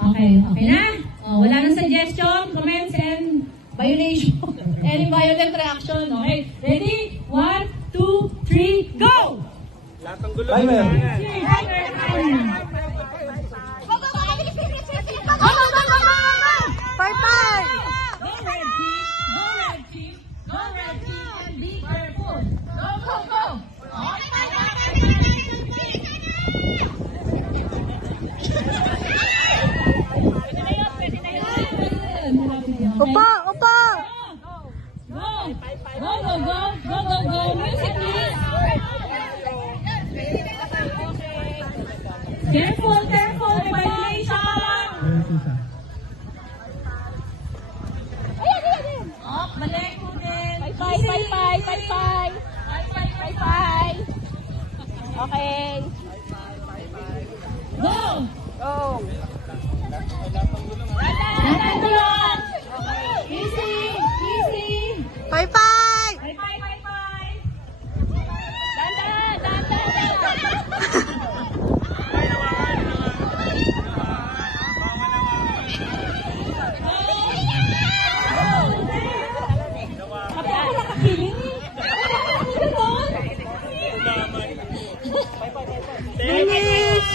Okay, okay na? Oh, wala nang suggestion, comments, and violation. Any violent reaction. Okay, ready? 1, 2, 3, go! Lahat ng gulo. Timer. Bye-bye! Go red team! Go red team! Go red team! And be careful! Go, go, go! Upo! Upo! Go! Go, go, go! Go, go, go! Music, please! Careful, careful! May violation! Oh, balik mo din! Bye-bye! Okay. Go! Go! Natagulong! Easy! Easy! Bye-bye! Bye, bye, bye, bye! Kapag ako nakakiling eh. Finish!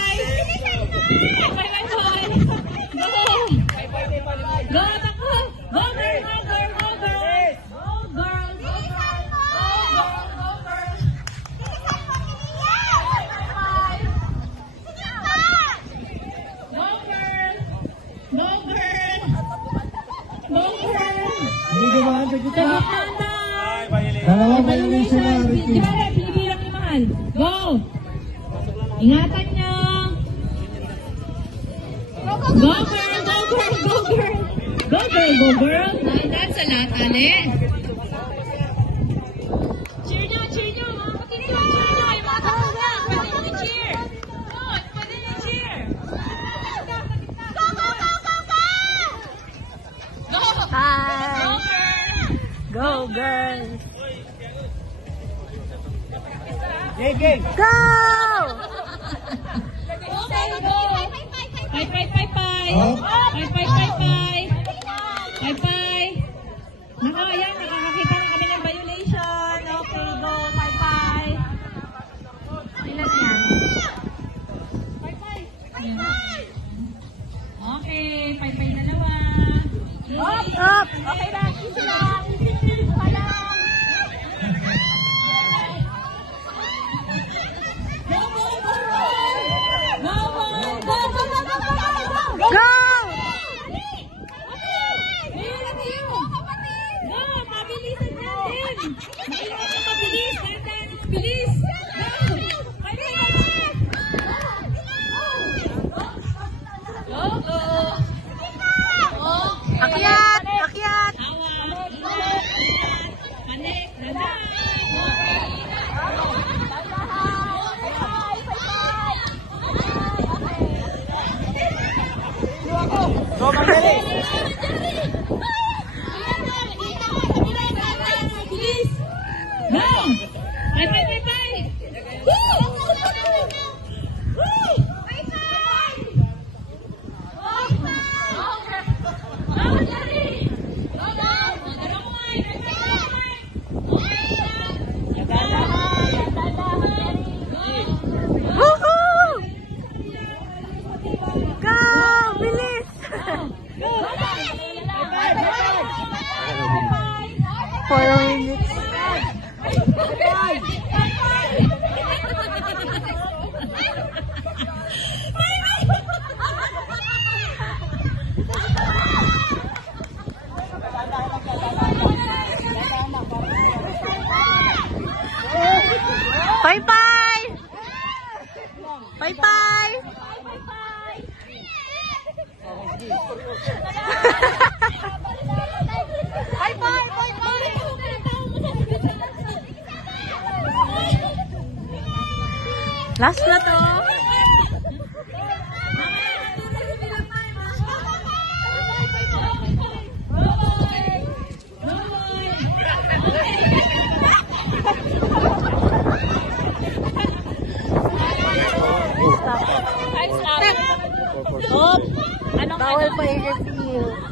Go, takbo! Go, girl! Go, girl! Go, girl! Go, girl! Go, girl! Go, girl! Go, girl! Go, girl! Go, girl! Hindi dumaan sa gitna. Tanda! Dalawang violation na, Ricky. Di ba, pinipilang ni Mahal? Go! Ingatan nyo! Go, girl! Go, girl! Go, girl! Go, girl! Go, girl! That's a lot, Ale. Cheer nyo! Cheer nyo! Mga kapatid ko! Cheer nyo! Yung mga kapuga! Pwede nyo i-cheer! Go! Pwede nyo i-cheer! Go, go, go, go, go! Go! Hi! Go, girl! Go, girls! Geng! Go! Okay, go! Bye, bye, bye, bye! Oh. Bye, bye, bye, bye! Bye, bye! Nako, ayan, nakakakita na kami ng violation. Okay, go! Bye, bye! Ilan yan? Bye, bye! Bye, bye! Okay, bye, bye, dalawa. Up! Up! Okay lang, easy lang! Okay lang! Go, go, go, go! Go, go, go, go, go, go, go, go! Go! Go, mabilisan natin! Maingat na mabilis! Natin! Bilis! Go! Go, go! Akyat! Akyat! Tawa! Ingat! Ingat! Panik! Dadan! Go, Marjorie! Bilis! Go! Bye, bye, bye, bye! Woo! Woo! Bye, bye! Go, Jerry! Go, go! Dalawa ko ay! Bye, bye, bye! Woohoo! Go! Bilis! Go! 4 minutes. Bye-bye! Bye-bye! Bye-bye! Last na to. Stop. Anong Bawal pa i-review.